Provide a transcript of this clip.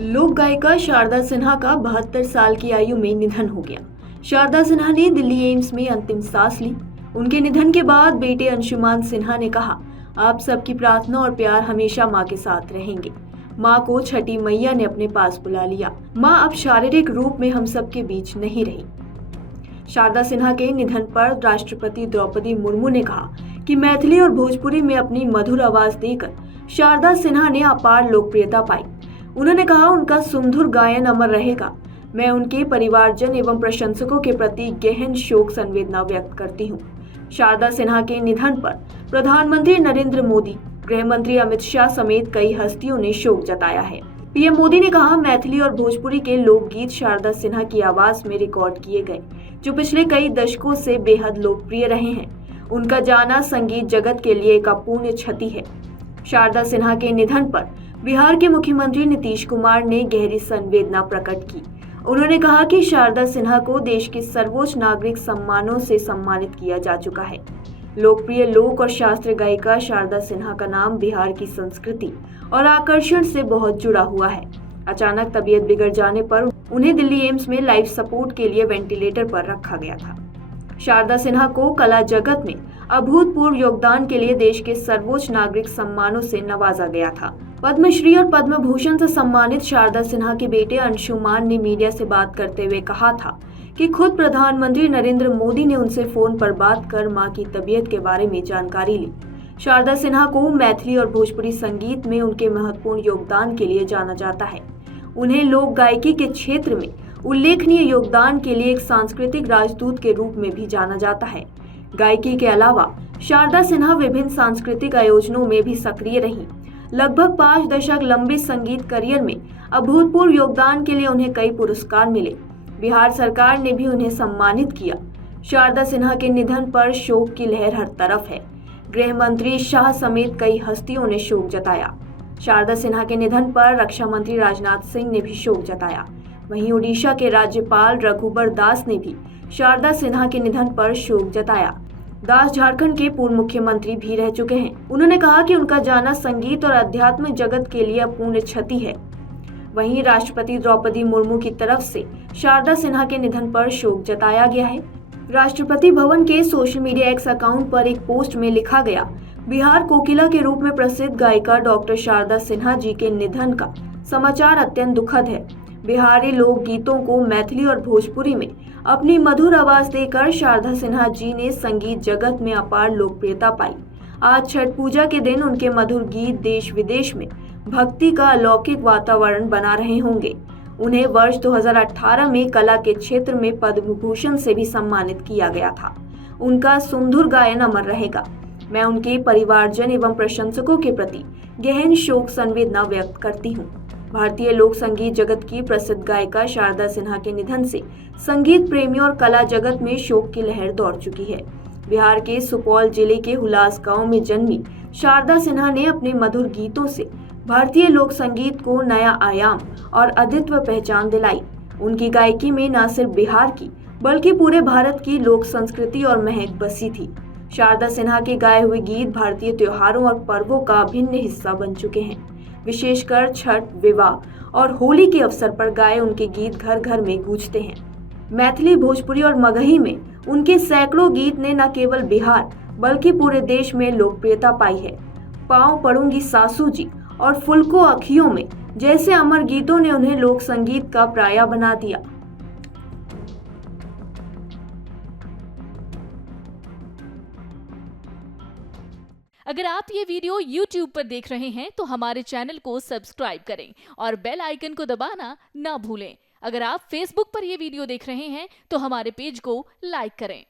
लोक गायिका शारदा सिन्हा का 72 साल की आयु में निधन हो गया। शारदा सिन्हा ने दिल्ली एम्स में अंतिम सांस ली। उनके निधन के बाद बेटे अंशुमान सिन्हा ने कहा, आप सबकी प्रार्थना और प्यार हमेशा माँ के साथ रहेंगे। माँ को छठी मैया ने अपने पास बुला लिया। माँ अब शारीरिक रूप में हम सबके बीच नहीं रही। शारदा सिन्हा के निधन पर राष्ट्रपति द्रौपदी मुर्मू ने कहा कि मैथिली और भोजपुरी में अपनी मधुर आवाज देकर शारदा सिन्हा ने अपार लोकप्रियता पाई। उन्होंने कहा, उनका सुमधुर गायन अमर रहेगा। मैं उनके परिवारजन एवं प्रशंसकों के प्रति गहन शोक संवेदना व्यक्त करती हूँ। शारदा सिन्हा के निधन पर प्रधानमंत्री नरेंद्र मोदी, गृह मंत्री अमित शाह समेत कई हस्तियों ने शोक जताया है। पीएम मोदी ने कहा, मैथिली और भोजपुरी के लोकगीत शारदा सिन्हा की आवाज में रिकॉर्ड किए गए, जो पिछले कई दशकों से बेहद लोकप्रिय रहे हैं। उनका जाना संगीत जगत के लिए एक अपूर्णीय क्षति है। शारदा सिन्हा के निधन पर बिहार के मुख्यमंत्री नीतीश कुमार ने गहरी संवेदना प्रकट की। उन्होंने कहा कि शारदा सिन्हा को देश के सर्वोच्च नागरिक सम्मानों से सम्मानित किया जा चुका है। लोकप्रिय लोक और शास्त्रीय गायिका शारदा सिन्हा का नाम बिहार की संस्कृति और आकर्षण से बहुत जुड़ा हुआ है। अचानक तबीयत बिगड़ जाने पर उन्हें दिल्ली एम्स में लाइफ सपोर्ट के लिए वेंटिलेटर पर रखा गया था। शारदा सिन्हा को कला जगत में अभूतपूर्व योगदान के लिए देश के सर्वोच्च नागरिक सम्मानों से नवाजा गया था। पद्मश्री और पद्म भूषण से सम्मानित शारदा सिन्हा के बेटे अंशुमान ने मीडिया से बात करते हुए कहा था कि खुद प्रधानमंत्री नरेंद्र मोदी ने उनसे फोन पर बात कर मां की तबीयत के बारे में जानकारी ली। शारदा सिन्हा को मैथिली और भोजपुरी संगीत में उनके महत्वपूर्ण योगदान के लिए जाना जाता है। उन्हें लोक गायकी के क्षेत्र में उल्लेखनीय योगदान के लिए एक सांस्कृतिक राजदूत के रूप में भी जाना जाता है। गायकी के अलावा शारदा सिन्हा विभिन्न सांस्कृतिक आयोजनों में भी सक्रिय रहीं। लगभग 5 दशक लंबे संगीत करियर में अभूतपूर्व योगदान के लिए उन्हें कई पुरस्कार मिले। बिहार सरकार ने भी उन्हें सम्मानित किया। शारदा सिन्हा के निधन पर शोक की लहर हर तरफ है। गृह मंत्री शाह समेत कई हस्तियों ने शोक जताया। शारदा सिन्हा के निधन पर रक्षा मंत्री राजनाथ सिंह ने भी शोक जताया। वहीं ओडिशा के राज्यपाल रघुबर दास ने भी शारदा सिन्हा के निधन पर शोक जताया। दास झारखंड के पूर्व मुख्यमंत्री भी रह चुके हैं। उन्होंने कहा कि उनका जाना संगीत और आध्यात्मिक जगत के लिए अपूर्णीय क्षति है। वहीं राष्ट्रपति द्रौपदी मुर्मू की तरफ से शारदा सिन्हा के निधन पर शोक जताया गया है। राष्ट्रपति भवन के सोशल मीडिया एक्स अकाउंट पर एक पोस्ट में लिखा गया, बिहार कोकिला के रूप में प्रसिद्ध गायिका डॉक्टर शारदा सिन्हा जी के निधन का समाचार अत्यंत दुखद है। बिहारी लोक गीतों को मैथिली और भोजपुरी में अपनी मधुर आवाज देकर शारदा सिन्हा जी ने संगीत जगत में अपार लोकप्रियता पाई। आज छठ पूजा के दिन उनके मधुर गीत देश विदेश में भक्ति का अलौकिक वातावरण बना रहे होंगे। उन्हें वर्ष 2018 में कला के क्षेत्र में पद्म भूषण से भी सम्मानित किया गया था। उनका सुमधुर गायन अमर रहेगा। मैं उनके परिवारजन एवं प्रशंसकों के प्रति गहन शोक संवेदना व्यक्त करती हूँ। भारतीय लोक संगीत जगत की प्रसिद्ध गायिका शारदा सिन्हा के निधन से संगीत प्रेमियों और कला जगत में शोक की लहर दौड़ चुकी है। बिहार के सुपौल जिले के हुलास गांव में जन्मी शारदा सिन्हा ने अपने मधुर गीतों से भारतीय लोक संगीत को नया आयाम और अद्वितीय पहचान दिलाई। उनकी गायकी में न सिर्फ बिहार की बल्कि पूरे भारत की लोक संस्कृति और महक बसी थी। शारदा सिन्हा के गाए हुए गीत भारतीय त्योहारों और पर्वों का अभिन्न हिस्सा बन चुके हैं। विशेषकर छठ, विवाह और होली के अवसर पर गाए उनके गीत घर घर में गूंजते हैं। मैथिली, भोजपुरी और मगही में उनके सैकड़ों गीत ने न केवल बिहार बल्कि पूरे देश में लोकप्रियता पाई है। पाँव पड़ूंगी सासू जी और फुलको अखियों में जैसे अमर गीतों ने उन्हें लोक संगीत का प्राया बना दिया। अगर आप ये वीडियो YouTube पर देख रहे हैं तो हमारे चैनल को सब्सक्राइब करें और बेल आइकन को दबाना ना भूलें। अगर आप Facebook पर ये वीडियो देख रहे हैं तो हमारे पेज को लाइक करें।